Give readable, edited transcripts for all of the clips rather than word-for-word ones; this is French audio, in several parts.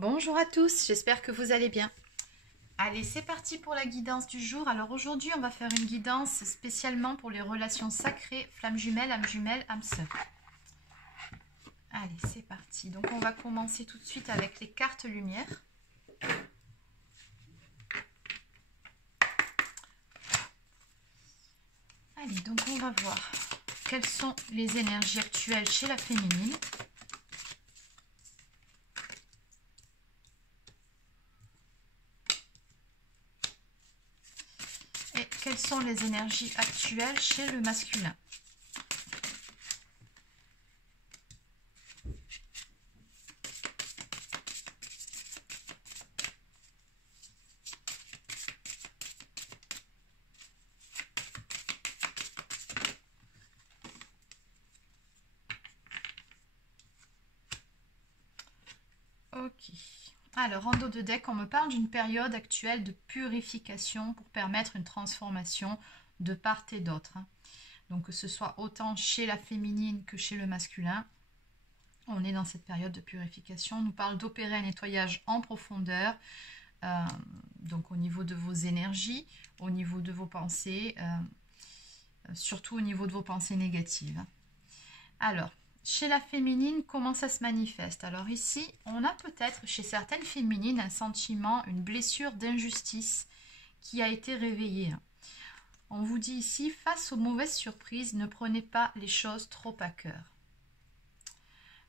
Bonjour à tous, j'espère que vous allez bien. Allez, c'est parti pour la guidance du jour. Alors aujourd'hui, on va faire une guidance spécialement pour les relations sacrées, flammes jumelles, âme sœur. Allez, c'est parti. Donc on va commencer tout de suite avec les cartes lumière. Allez, donc on va voir quelles sont les énergies actuelles chez la féminine. Et quelles sont les énergies actuelles chez le masculin. Ok. Alors, en dos de deck, on me parle d'une période actuelle de purification pour permettre une transformation de part et d'autre. Donc, que ce soit autant chez la féminine que chez le masculin, on est dans cette période de purification. On nous parle d'opérer un nettoyage en profondeur, donc au niveau de vos énergies, au niveau de vos pensées, surtout au niveau de vos pensées négatives. Alors, chez la féminine, comment ça se manifeste? Alors ici, on a peut-être chez certaines féminines un sentiment, une blessure d'injustice qui a été réveillée. On vous dit ici, face aux mauvaises surprises, ne prenez pas les choses trop à cœur.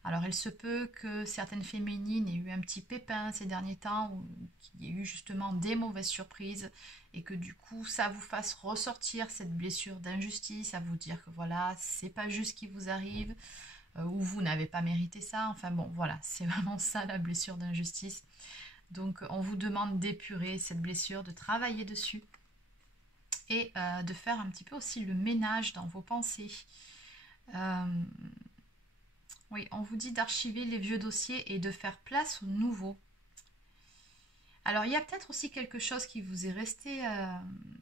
Alors il se peut que certaines féminines aient eu un petit pépin ces derniers temps, ou qu'il y ait eu justement des mauvaises surprises, et que du coup ça vous fasse ressortir cette blessure d'injustice, à vous dire que voilà, c'est pas juste ce qui vous arrive, ou vous n'avez pas mérité ça, enfin bon voilà, c'est vraiment ça la blessure d'injustice. Donc on vous demande d'épurer cette blessure, de travailler dessus, et de faire un petit peu aussi le ménage dans vos pensées. Oui, on vous dit d'archiver les vieux dossiers et de faire place aux nouveaux. Alors, il y a peut-être aussi quelque chose qui vous est resté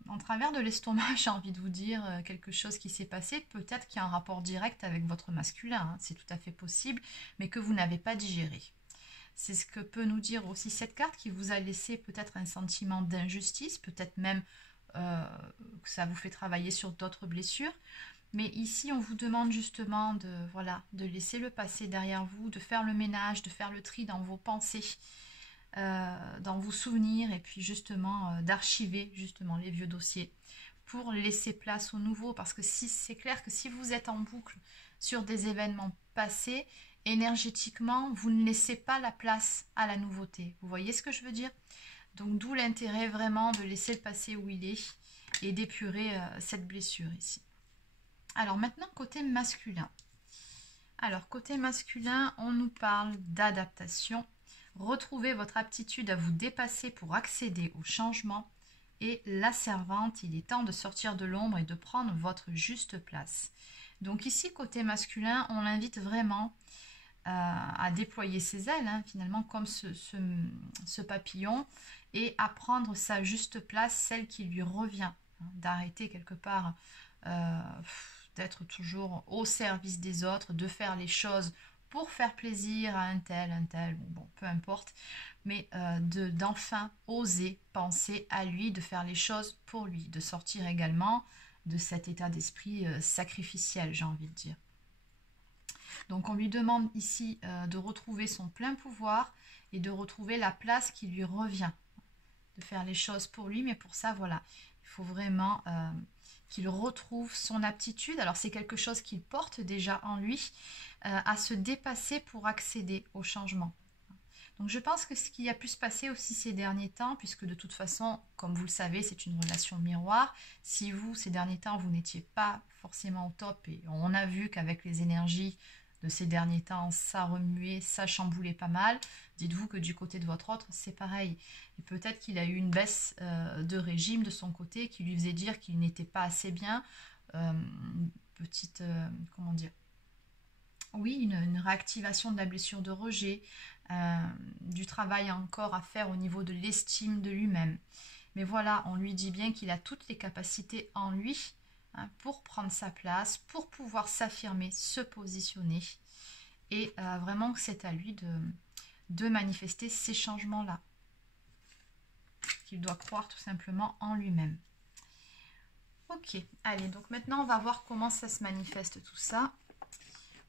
en travers de l'estomac, j'ai envie de vous dire, quelque chose qui s'est passé, peut-être qu'il y a un rapport direct avec votre masculin, hein, c'est tout à fait possible, mais que vous n'avez pas digéré. C'est ce que peut nous dire aussi cette carte qui vous a laissé peut-être un sentiment d'injustice, peut-être même que ça vous fait travailler sur d'autres blessures. Mais ici, on vous demande justement de laisser le passé derrière vous, de faire le ménage, de faire le tri dans vos pensées, dans vos souvenirs, et puis justement d'archiver justement les vieux dossiers pour laisser place au nouveau. Parce que si c'est clair que si vous êtes en boucle sur des événements passés, énergétiquement, vous ne laissez pas la place à la nouveauté. Vous voyez ce que je veux dire? Donc d'où l'intérêt vraiment de laisser le passé où il est et d'épurer cette blessure ici. Alors maintenant, côté masculin. Alors, côté masculin, on nous parle d'adaptation. Retrouvez votre aptitude à vous dépasser pour accéder au changement. Et la servante, il est temps de sortir de l'ombre et de prendre votre juste place. Donc ici, côté masculin, on l'invite vraiment à déployer ses ailes, hein, finalement, comme ce papillon, et à prendre sa juste place, celle qui lui revient, hein, d'arrêter quelque part d'être toujours au service des autres, de faire les choses pour faire plaisir à un tel, bon, peu importe, mais d'enfin oser penser à lui, de faire les choses pour lui, de sortir également de cet état d'esprit sacrificiel, j'ai envie de dire. Donc on lui demande ici de retrouver son plein pouvoir et de retrouver la place qui lui revient, de faire les choses pour lui, mais pour ça, voilà, il faut vraiment qu'il retrouve son aptitude, alors c'est quelque chose qu'il porte déjà en lui, à se dépasser pour accéder au changement. Donc je pense que ce qui a pu se passer aussi ces derniers temps, puisque de toute façon, comme vous le savez, c'est une relation miroir, si vous, ces derniers temps, vous n'étiez pas forcément au top, et on a vu qu'avec les énergies de ces derniers temps, ça remuait, ça chamboulait pas mal, dites-vous que du côté de votre autre, c'est pareil. Et peut-être qu'il a eu une baisse de régime de son côté qui lui faisait dire qu'il n'était pas assez bien. Petite, comment dire, oui, une réactivation de la blessure de rejet, du travail encore à faire au niveau de l'estime de lui-même. Mais voilà, on lui dit bien qu'il a toutes les capacités en lui, hein, pour prendre sa place, pour pouvoir s'affirmer, se positionner. Et vraiment, c'est à lui de manifester ces changements-là. Qu'il doit croire tout simplement en lui-même. Ok, allez, donc maintenant on va voir comment ça se manifeste tout ça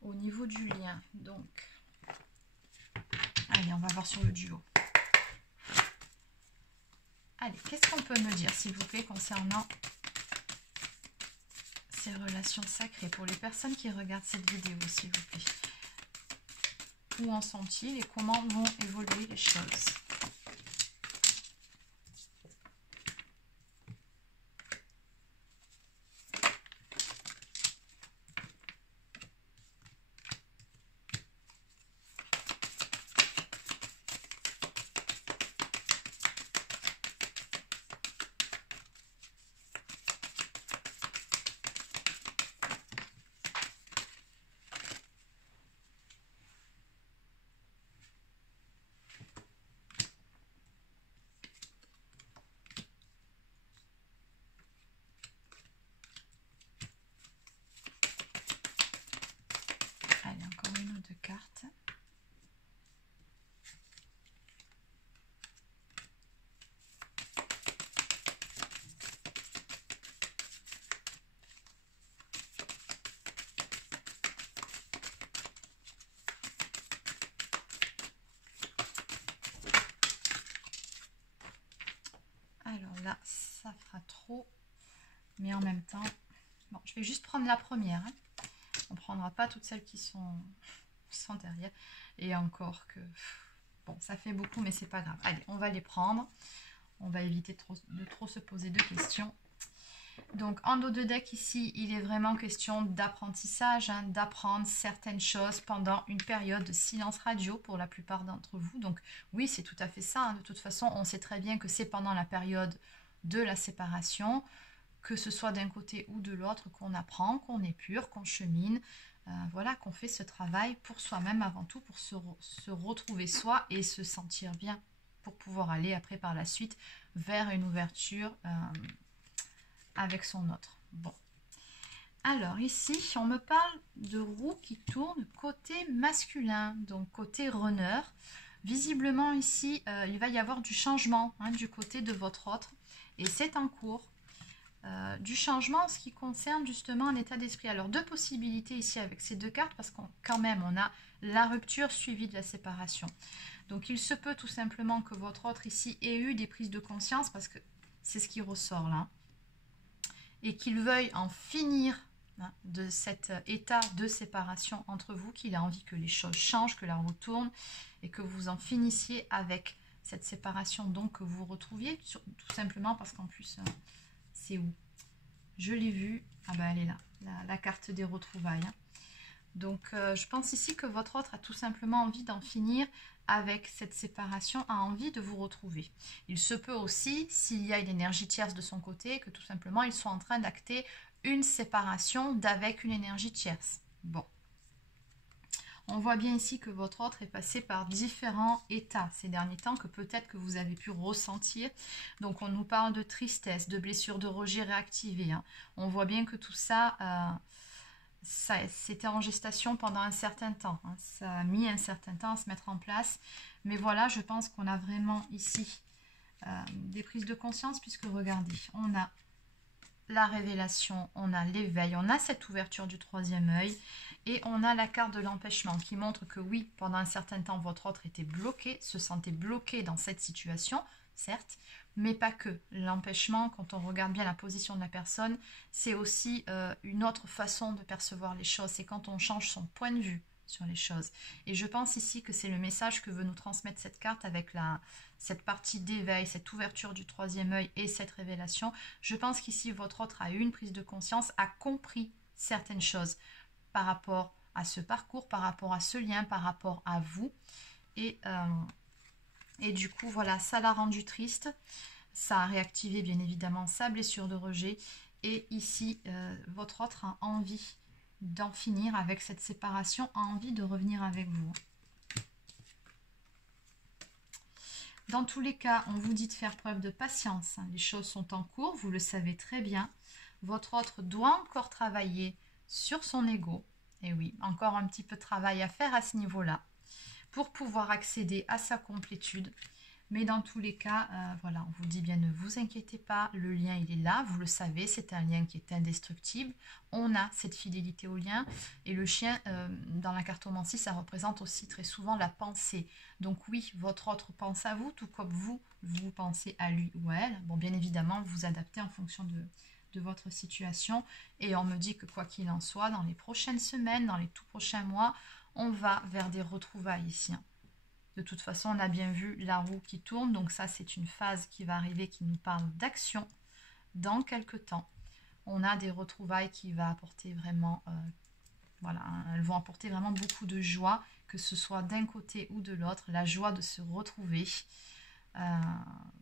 au niveau du lien. Donc, allez, on va voir sur le duo. Allez, qu'est-ce qu'on peut me dire, s'il vous plaît, concernant ces relations sacrées pour les personnes qui regardent cette vidéo, s'il vous plaît. Où en sont-ils et comment vont évoluer les choses? Allez, encore une ou deux cartes. Alors là, ça fera trop. Mais en même temps, bon, je vais juste prendre la première. Hein. On ne prendra pas toutes celles qui sont derrière. Et encore que... Bon, ça fait beaucoup, mais c'est pas grave. Allez, on va les prendre. On va éviter de trop se poser de questions. Donc, en dos de deck ici, il est vraiment question d'apprentissage, hein, d'apprendre certaines choses pendant une période de silence radio pour la plupart d'entre vous. Donc, oui, c'est tout à fait ça. Hein. De toute façon, on sait très bien que c'est pendant la période de la séparation, que ce soit d'un côté ou de l'autre, qu'on apprend, qu'on épure, qu'on chemine, voilà, qu'on fait ce travail pour soi-même avant tout, pour se retrouver soi et se sentir bien, pour pouvoir aller après par la suite vers une ouverture avec son autre. Bon. Alors ici, on me parle de roue qui tourne côté masculin, donc côté runner. Visiblement ici, il va y avoir du changement hein, du côté de votre autre et c'est en cours. Du changement en ce qui concerne justement l'état d'esprit. Alors deux possibilités ici avec ces deux cartes parce qu'on quand même on a la rupture suivie de la séparation. Donc il se peut tout simplement que votre autre ici ait eu des prises de conscience parce que c'est ce qui ressort là. Et qu'il veuille en finir hein, de cet état de séparation entre vous, qu'il a envie que les choses changent, que la roue tourne et que vous en finissiez avec cette séparation donc que vous retrouviez tout simplement parce qu'en plus... c'est où? Je l'ai vue. Ah ben elle est là, la carte des retrouvailles. Hein. Donc je pense ici que votre autre a tout simplement envie d'en finir avec cette séparation, a envie de vous retrouver. Il se peut aussi, s'il y a une énergie tierce de son côté, que tout simplement ils sont en train d'acter une séparation d'avec une énergie tierce. Bon. On voit bien ici que votre autre est passé par différents états ces derniers temps que peut-être que vous avez pu ressentir. Donc on nous parle de tristesse, de blessures de rejet réactivées. Hein. On voit bien que tout ça, c'était en gestation pendant un certain temps. Hein. Ça a mis un certain temps à se mettre en place. Mais voilà, je pense qu'on a vraiment ici des prises de conscience puisque regardez, on a la révélation, on a l'éveil, on a cette ouverture du troisième œil et on a la carte de l'empêchement qui montre que oui, pendant un certain temps, votre autre était bloqué, se sentait bloqué dans cette situation, certes, mais pas que. L'empêchement, quand on regarde bien la position de la personne, c'est aussi une autre façon de percevoir les choses, c'est quand on change son point de vue sur les choses. Et je pense ici que c'est le message que veut nous transmettre cette carte avec cette partie d'éveil, cette ouverture du troisième œil et cette révélation. Je pense qu'ici, votre autre a eu une prise de conscience, a compris certaines choses par rapport à ce parcours, par rapport à ce lien, par rapport à vous. Et du coup, voilà, ça l'a rendu triste. Ça a réactivé, bien évidemment, sa blessure de rejet. Et ici, votre autre a envie d'en finir avec cette séparation, a envie de revenir avec vous. Dans tous les cas, on vous dit de faire preuve de patience. Les choses sont en cours, vous le savez très bien. Votre autre doit encore travailler sur son ego. Et oui, encore un petit peu de travail à faire à ce niveau-là. pour pouvoir accéder à sa complétude. Mais dans tous les cas, voilà, on vous dit bien, ne vous inquiétez pas, le lien il est là, vous le savez, c'est un lien qui est indestructible. On a cette fidélité au lien et le chien, dans la cartomancie, ça représente aussi très souvent la pensée. Donc oui, votre autre pense à vous, tout comme vous pensez à lui ou à elle. Bon, bien évidemment, vous adaptez en fonction de votre situation. Et on me dit que quoi qu'il en soit, dans les prochaines semaines, dans les tout prochains mois, on va vers des retrouvailles ici. De toute façon, on a bien vu la roue qui tourne. Donc ça, c'est une phase qui va arriver qui nous parle d'action dans quelques temps. On a des retrouvailles qui va apporter vraiment, voilà, elles vont apporter vraiment beaucoup de joie, que ce soit d'un côté ou de l'autre, la joie de se retrouver.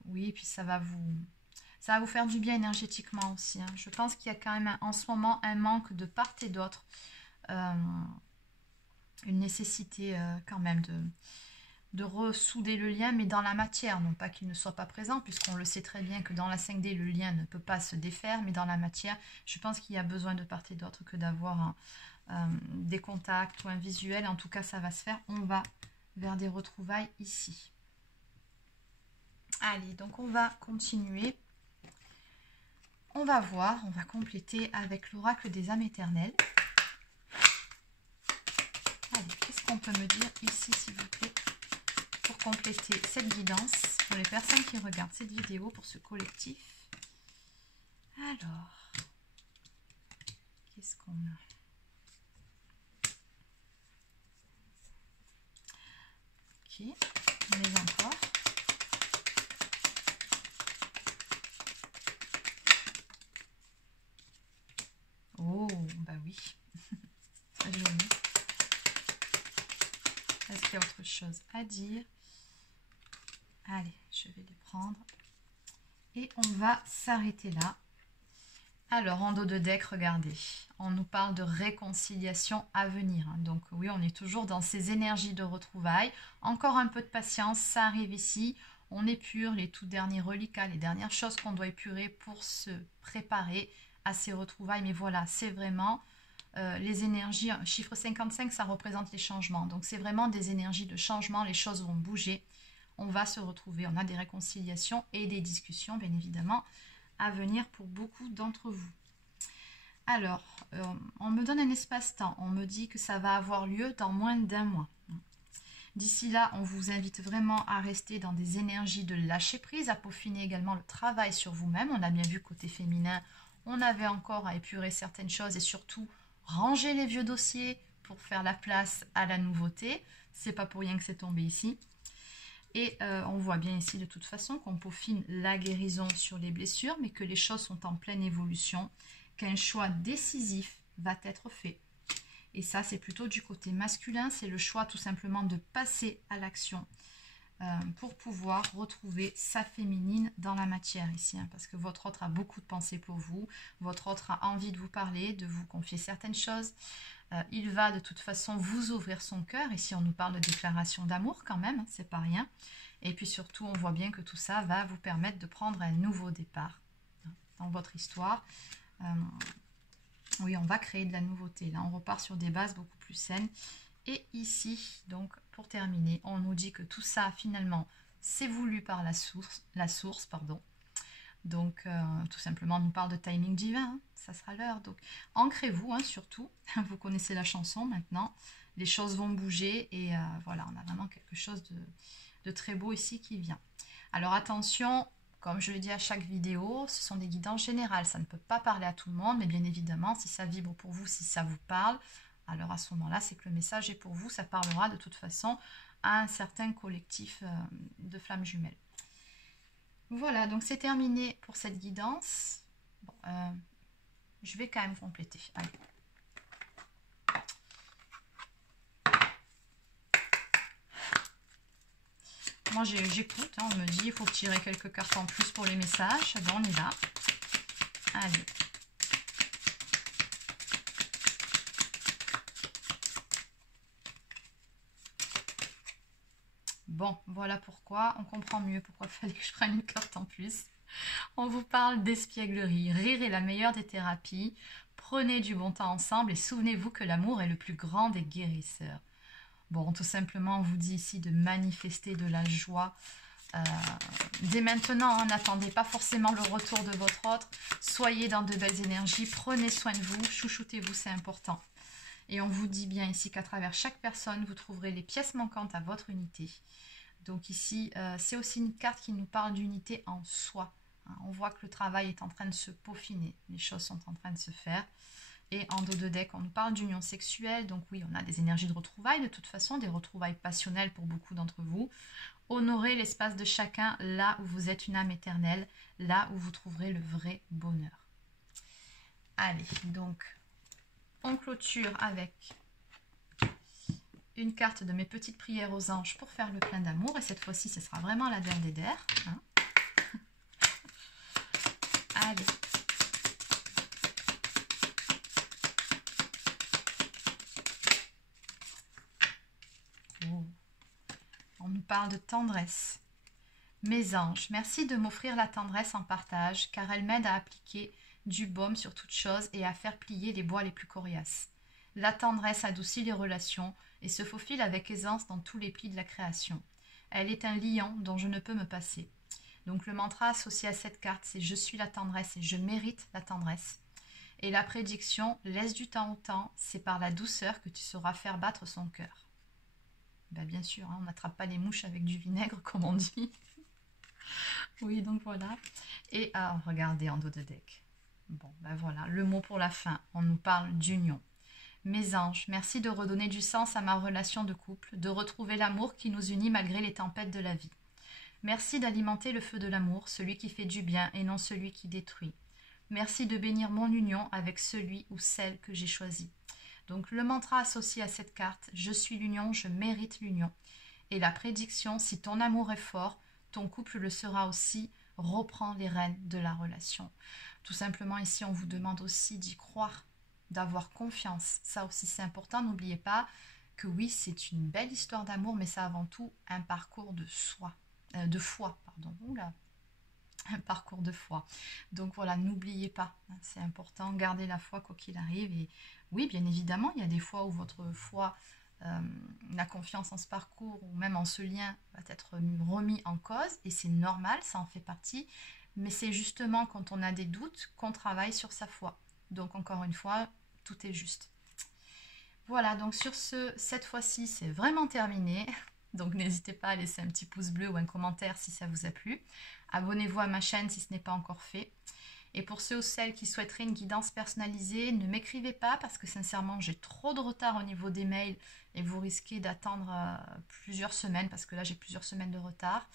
Oui, et puis ça va vous faire du bien énergétiquement aussi. Hein. Je pense qu'il y a quand même en ce moment un manque de part et d'autre, une nécessité quand même de ressouder le lien, mais dans la matière, non pas qu'il ne soit pas présent, puisqu'on le sait très bien que dans la 5D, le lien ne peut pas se défaire, mais dans la matière, je pense qu'il y a besoin de part et d'autre que d'avoir des contacts ou un visuel. En tout cas, ça va se faire. On va vers des retrouvailles ici. Allez, donc on va continuer. On va voir, on va compléter avec l'oracle des âmes éternelles. Allez, qu'est-ce qu'on peut me dire ici, s'il vous plaît, pour compléter cette guidance pour les personnes qui regardent cette vidéo, pour ce collectif. Alors, qu'est-ce qu'on a? Ok, mais encore. Oh, bah oui. Très joli. Est-ce qu'il y a autre chose à dire? Allez, je vais les prendre. Et on va s'arrêter là. Alors, en dos de deck, regardez. On nous parle de réconciliation à venir. Hein. Donc oui, on est toujours dans ces énergies de retrouvailles. Encore un peu de patience, ça arrive ici. On épure les tout derniers reliquats, les dernières choses qu'on doit épurer pour se préparer à ces retrouvailles. Mais voilà, c'est vraiment les énergies. Chiffre 55, ça représente les changements. Donc c'est vraiment des énergies de changement. Les choses vont bouger. On va se retrouver. On a des réconciliations et des discussions, bien évidemment, à venir pour beaucoup d'entre vous. Alors, on me donne un espace-temps. On me dit que ça va avoir lieu dans moins d'1 mois. D'ici là, on vous invite vraiment à rester dans des énergies de lâcher prise, à peaufiner également le travail sur vous-même. On a bien vu côté féminin, on avait encore à épurer certaines choses et surtout ranger les vieux dossiers pour faire la place à la nouveauté. C'est pas pour rien que c'est tombé ici. Et on voit bien ici de toute façon qu'on peaufine la guérison sur les blessures, mais que les choses sont en pleine évolution, qu'un choix décisif va être fait. Et ça, c'est plutôt du côté masculin, c'est le choix tout simplement de passer à l'action pour pouvoir retrouver sa féminine dans la matière ici. Hein, parce que votre autre a beaucoup de pensées pour vous, votre autre a envie de vous parler, de vous confier certaines choses. Il va de toute façon vous ouvrir son cœur. Ici, on nous parle de déclaration d'amour quand même, hein, c'est pas rien. Et puis surtout, on voit bien que tout ça va vous permettre de prendre un nouveau départ dans votre histoire. Oui, on va créer de la nouveauté. Là, on repart sur des bases beaucoup plus saines. Et ici, donc, pour terminer, on nous dit que tout ça, finalement, c'est voulu par la source, pardon. Donc, tout simplement, on nous parle de timing divin. Hein, ça sera l'heure. Donc, ancrez-vous, hein, surtout. Vous connaissez la chanson maintenant. Les choses vont bouger. Et voilà, on a vraiment quelque chose de très beau ici qui vient. Alors, attention. Comme je le dis à chaque vidéo, ce sont des guidances générales. Ça ne peut pas parler à tout le monde, mais bien évidemment, si ça vibre pour vous, si ça vous parle, alors à ce moment-là, c'est que le message est pour vous. Ça parlera de toute façon à un certain collectif de flammes jumelles. Voilà, donc c'est terminé pour cette guidance. Bon, je vais quand même compléter. Allez. Moi, j'écoute, hein, on me dit, il faut tirer quelques cartes en plus pour les messages. Bon, on est là. Allez. Bon, voilà pourquoi. On comprend mieux pourquoi il fallait que je prenne une carte en plus. On vous parle d'espièglerie. Rire est la meilleure des thérapies. Prenez du bon temps ensemble et souvenez-vous que l'amour est le plus grand des guérisseurs. Bon, tout simplement, on vous dit ici de manifester de la joie. Dès maintenant, hein, n'attendez pas forcément le retour de votre autre. Soyez dans de belles énergies, prenez soin de vous, chouchoutez-vous, c'est important. Et on vous dit bien ici qu'à travers chaque personne, vous trouverez les pièces manquantes à votre unité. Donc ici, c'est aussi une carte qui nous parle d'unité en soi. Hein, on voit que le travail est en train de se peaufiner, les choses sont en train de se faire. Et en dos de deck, on nous parle d'union sexuelle. Donc oui, on a des énergies de retrouvailles, de toute façon, des retrouvailles passionnelles pour beaucoup d'entre vous. Honorez l'espace de chacun là où vous êtes une âme éternelle, là où vous trouverez le vrai bonheur. Allez, donc, on clôture avec une carte de mes petites prières aux anges pour faire le plein d'amour. Et cette fois-ci, ce sera vraiment la dinde d'air. Hein. Allez. On nous parle de tendresse. Mes anges, merci de m'offrir la tendresse en partage, car elle m'aide à appliquer du baume sur toute chose et à faire plier les bois les plus coriaces. La tendresse adoucit les relations et se faufile avec aisance dans tous les plis de la création. Elle est un liant dont je ne peux me passer. Donc le mantra associé à cette carte, c'est « Je suis la tendresse et je mérite la tendresse ». Et la prédiction « Laisse du temps au temps, c'est par la douceur que tu sauras faire battre son cœur ». Ben bien sûr, hein, on n'attrape pas les mouches avec du vinaigre, comme on dit. Oui, donc voilà. Et regardez en dos de deck. Bon, ben voilà, le mot pour la fin. On nous parle d'union. Mes anges, merci de redonner du sens à ma relation de couple, de retrouver l'amour qui nous unit malgré les tempêtes de la vie. Merci d'alimenter le feu de l'amour, celui qui fait du bien et non celui qui détruit. Merci de bénir mon union avec celui ou celle que j'ai choisi. Donc le mantra associé à cette carte, je suis l'union, je mérite l'union. Et la prédiction, si ton amour est fort, ton couple le sera aussi, reprends les rênes de la relation. Tout simplement ici, on vous demande aussi d'y croire, d'avoir confiance. Ça aussi c'est important, n'oubliez pas que oui, c'est une belle histoire d'amour, mais c'est avant tout un parcours de foi. Oula. Un parcours de foi. Donc voilà, n'oubliez pas, hein, c'est important, gardez la foi quoi qu'il arrive. Et oui, bien évidemment, il y a des fois où votre foi, la confiance en ce parcours ou même en ce lien va être remis en cause et c'est normal, ça en fait partie. Mais c'est justement quand on a des doutes qu'on travaille sur sa foi. Donc encore une fois, tout est juste. Voilà, donc sur ce, cette fois-ci, c'est vraiment terminé. Donc n'hésitez pas à laisser un petit pouce bleu ou un commentaire si ça vous a plu. Abonnez-vous à ma chaîne si ce n'est pas encore fait. Et pour ceux ou celles qui souhaiteraient une guidance personnalisée, ne m'écrivez pas parce que sincèrement j'ai trop de retard au niveau des mails et vous risquez d'attendre plusieurs semaines parce que là j'ai plusieurs semaines de retard.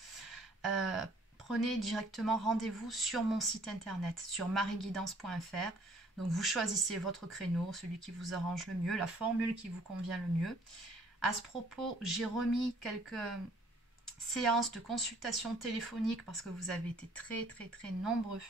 Prenez directement rendez-vous sur mon site internet, sur marieguidance.fr. Donc vous choisissez votre créneau, celui qui vous arrange le mieux, la formule qui vous convient le mieux. À ce propos, j'ai remis quelques séances de consultation téléphonique parce que vous avez été très nombreux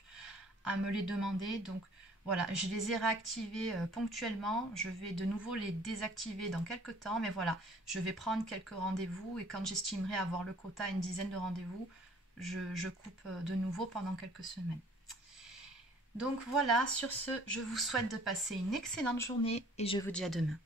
à me les demander. Donc voilà, je les ai réactivées ponctuellement. Je vais de nouveau les désactiver dans quelques temps. Mais voilà, je vais prendre quelques rendez-vous et quand j'estimerai avoir le quota, une dizaine de rendez-vous, je coupe de nouveau pendant quelques semaines. Donc voilà, sur ce, je vous souhaite de passer une excellente journée et je vous dis à demain.